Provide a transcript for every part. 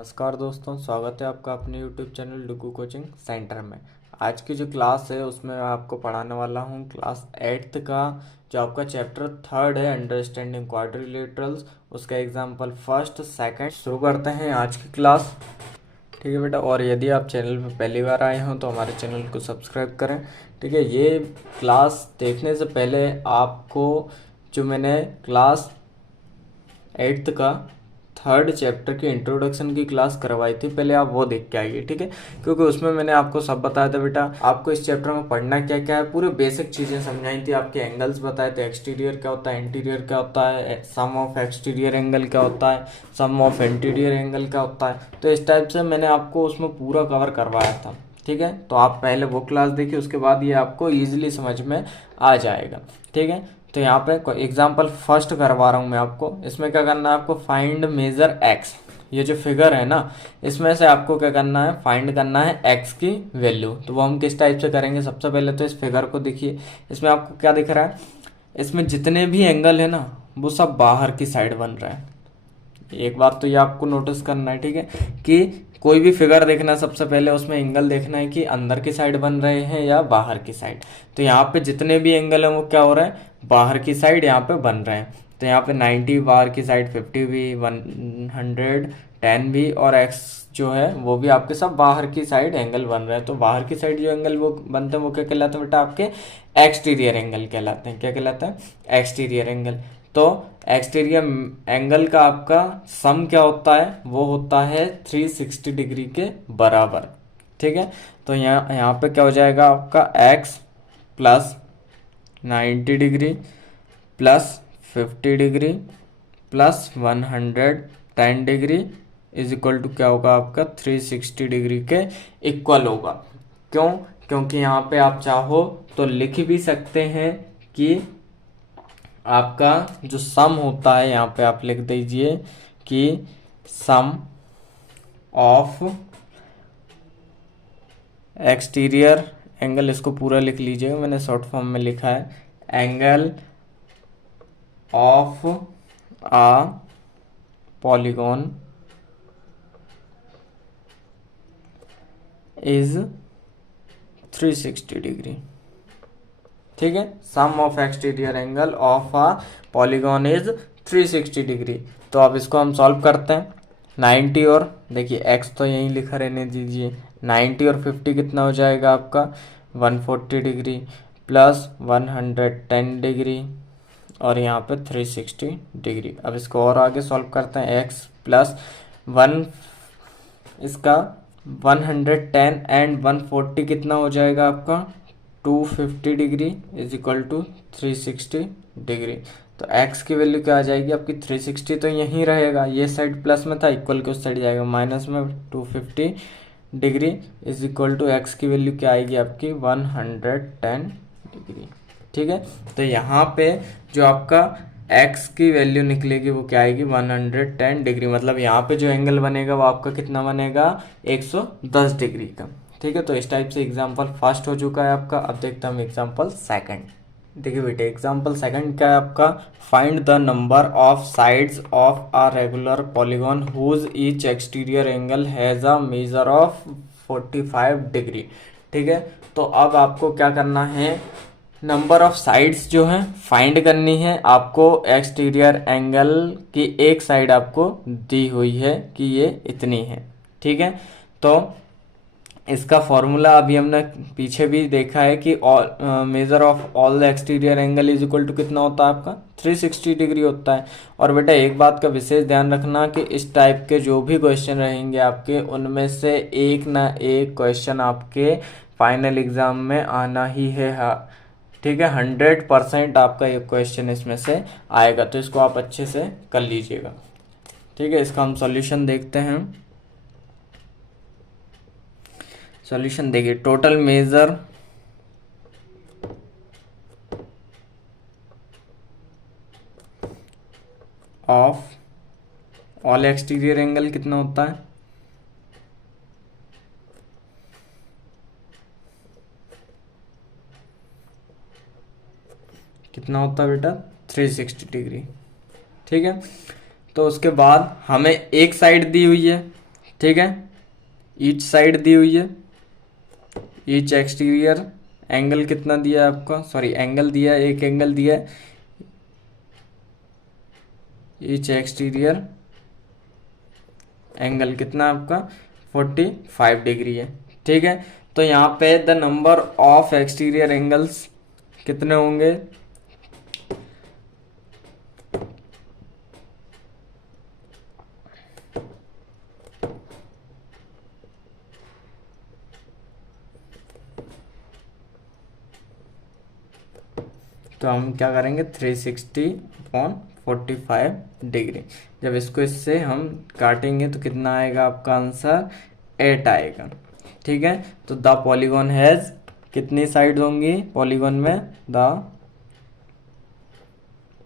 नमस्कार दोस्तों, स्वागत है आपका अपने यूट्यूब चैनल डुगू कोचिंग सेंटर में। आज की जो क्लास है उसमें मैं आपको पढ़ाने वाला हूँ क्लास 8th का जो आपका चैप्टर 3rd है, अंडरस्टैंडिंग क्वाड्रिलेटरल्स, उसका एग्जाम्पल फर्स्ट सेकंड। शुरू करते हैं आज की क्लास। ठीक है बेटा, और यदि आप चैनल में पहली बार आए हों तो हमारे चैनल को सब्सक्राइब करें। ठीक है, ये क्लास देखने से पहले आपको जो मैंने क्लास 8th का 3rd चैप्टर की इंट्रोडक्शन की क्लास करवाई थी, पहले आप वो देख के आइए। ठीक है, क्योंकि उसमें मैंने आपको सब बताया था बेटा, आपको इस चैप्टर में पढ़ना क्या क्या है, पूरे बेसिक चीज़ें समझाई थी, आपके एंगल्स बताए थे, एक्सटीरियर क्या होता है, इंटीरियर क्या होता है, सम ऑफ एक्सटीरियर एंगल क्या होता है, सम ऑफ इंटीरियर एंगल क्या होता है। तो इस टाइप से मैंने आपको उसमें पूरा कवर करवाया था। ठीक है, तो आप पहले वो क्लास देखिए, उसके बाद ये आपको ईजिली समझ में आ जाएगा। ठीक है, तो यहाँ पे एग्जाम्पल फर्स्ट करवा रहा हूँ मैं आपको। इसमें क्या करना है आपको, फाइंड मेजर एक्स। ये जो फिगर है ना, इसमें से आपको क्या करना है, फाइंड करना है एक्स की वैल्यू। तो वो हम किस टाइप से करेंगे, सबसे पहले तो इस फिगर को देखिए। इसमें आपको क्या दिख रहा है, इसमें जितने भी एंगल है ना वो सब बाहर की साइड बन रहा है। एक बात तो ये आपको नोटिस करना है। ठीक है, कि कोई भी फिगर देखना है, सबसे पहले उसमें एंगल देखना है कि अंदर की साइड बन रहे हैं या बाहर की साइड। तो यहाँ पे जितने भी एंगल हैं वो क्या हो रहे हैं, बाहर की साइड यहाँ पे बन रहे हैं। तो यहाँ पे 90 बाहर की साइड, 50 भी, 110 भी, और एक्स जो है वो भी आपके सब बाहर की साइड एंगल बन रहे हैं। तो बाहर की साइड जो एंगल वो बनते हैं वो क्या कहलाते हैं बेटा, आपके एक्सटीरियर एंगल कहलाते हैं। क्या कहलाता है, एक्सटीरियर एंगल। तो एक्सटीरियर एंगल का आपका सम क्या होता है, वो होता है 360 डिग्री के बराबर। ठीक है, तो यहाँ पे क्या हो जाएगा आपका x plus 90 degree plus 50 degree plus 110 degree is equal to क्या होगा आपका 360 डिग्री के इक्वल होगा। क्यों, क्योंकि यहाँ पे आप चाहो तो लिख भी सकते हैं कि आपका जो सम होता है, यहाँ पे आप लिख दीजिए कि सम ऑफ एक्सटीरियर एंगल, इसको पूरा लिख लीजिएगा, मैंने शॉर्ट फॉर्म में लिखा है, angle of a polygon is 360 degree. ठीक है, sum of exterior angle of a polygon is 360 degree. तो अब इसको हम सॉल्व करते हैं। 90 और देखिए x तो यहीं लिखा रहने दीजिए, 90 और 50 कितना हो जाएगा आपका 140 डिग्री प्लस 110 डिग्री और यहाँ पे 360 डिग्री। अब इसको और आगे सॉल्व करते हैं, x प्लस 1 इसका 110 एंड 140 कितना हो जाएगा आपका 250 degree is equal to 360 degree. तो x की वैल्यू क्या आ जाएगी आपकी 360, तो यहीं रहेगा, ये साइड प्लस में था, इक्वल के उस साइड जाएगा माइनस में, 250 degree is equal to x की वैल्यू क्या आएगी आपकी 110 डिग्री। ठीक है, तो यहाँ पे जो आपका x की वैल्यू निकलेगी वो क्या आएगी 110 डिग्री, मतलब यहाँ पे जो एंगल बनेगा वो आपका कितना बनेगा 110 डिग्री का। ठीक है, तो इस टाइप से एग्जाम्पल फर्स्ट हो चुका है आपका। अब देखते हैं हम एग्जाम्पल सेकंड। देखिए बेटे, एग्जाम्पल सेकंड क्या है आपका, find the number of sides of a regular polygon whose each exterior angle has a measure of 45 degree. ठीक है, तो अब आपको क्या करना है, नंबर ऑफ साइड्स जो है फाइंड करनी है आपको। एक्सटीरियर एंगल की एक साइड आपको दी हुई है कि ये इतनी है। ठीक है, तो इसका फॉर्मूला अभी हमने पीछे भी देखा है कि measure of all the exterior angle is equal to कितना होता है आपका 360 डिग्री होता है। और बेटा एक बात का विशेष ध्यान रखना कि इस टाइप के जो भी क्वेश्चन रहेंगे आपके, उनमें से एक ना एक क्वेश्चन आपके फाइनल एग्जाम में आना ही है। ठीक है, 100% आपका एक क्वेश्चन इसमें से आएगा, तो इसको आप अच्छे से कर लीजिएगा। ठीक है, इसका हम सॉल्यूशन देखते हैं। सॉल्यूशन देखिए, total measure of all exterior angle कितना होता है, कितना होता है बेटा 360 डिग्री। ठीक है, तो उसके बाद हमें एक साइड दी हुई है, ठीक है। ईच साइड दी हुई है, ईच एक्सटीरियर एंगल कितना दिया है आपका, सॉरी एंगल दिया है, एक एंगल दिया है, ईच एक्सटीरियर एंगल कितना है आपका 45 डिग्री है। ठीक है, तो यहाँ पे the number of exterior angles कितने होंगे, तो हम क्या करेंगे 360/45 डिग्री। जब इसको इससे हम काटेंगे तो कितना आएगा आपका आंसर 8 आएगा। ठीक है, तो द पॉलीगॉन हैज कितनी साइड होंगी, पॉलीगॉन में द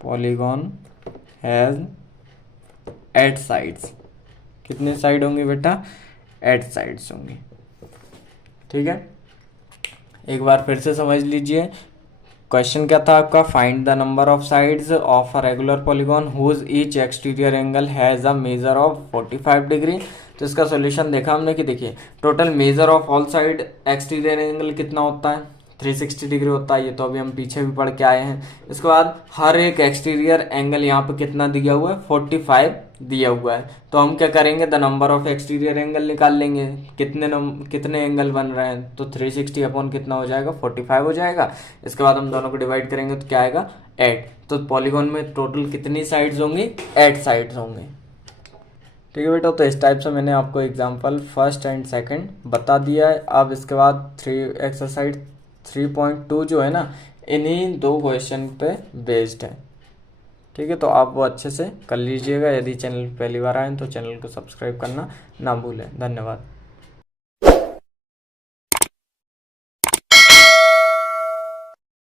पॉलीगॉन हैज 8 साइड्स, कितनी साइड होंगी बेटा 8 साइड्स होंगी। ठीक है, एक बार फिर से समझ लीजिए, क्वेश्चन क्या था आपका, find the number of sides of a regular polygon whose each exterior angle has a measure of 45 degree. तो इसका सॉल्यूशन देखा हमने कि देखिए total measure of all side exterior angle कितना होता है 360 डिग्री होता है, ये तो अभी हम पीछे भी पढ़ के आए हैं। इसके बाद हर एक एक्सटीरियर एंगल यहाँ पे कितना दिया हुआ है 45 दिया हुआ है, तो हम क्या करेंगे the number of exterior angle निकाल लेंगे, कितने एंगल बन रहे हैं, तो 360 अपॉन कितना हो जाएगा 45 हो जाएगा। इसके बाद हम दोनों को डिवाइड करेंगे तो क्या आएगा 8। तो पॉलीगॉन में टोटल कितनी साइड्स होंगी 8 साइड्स होंगे। ठीक है बेटा, तो इस टाइप से मैंने आपको एग्जांपल फर्स्ट एंड सेकंड बता दिया है। अब इसके बाद एक्सरसाइज 3.2 जो है ना, इन्हीं 2 क्वेश्चन पे बेस्ड है। ठीक है, तो आप वो अच्छे से कर लीजिएगा। यदि चैनल पहली बार आए तो चैनल को सब्सक्राइब करना ना भूलें। धन्यवाद।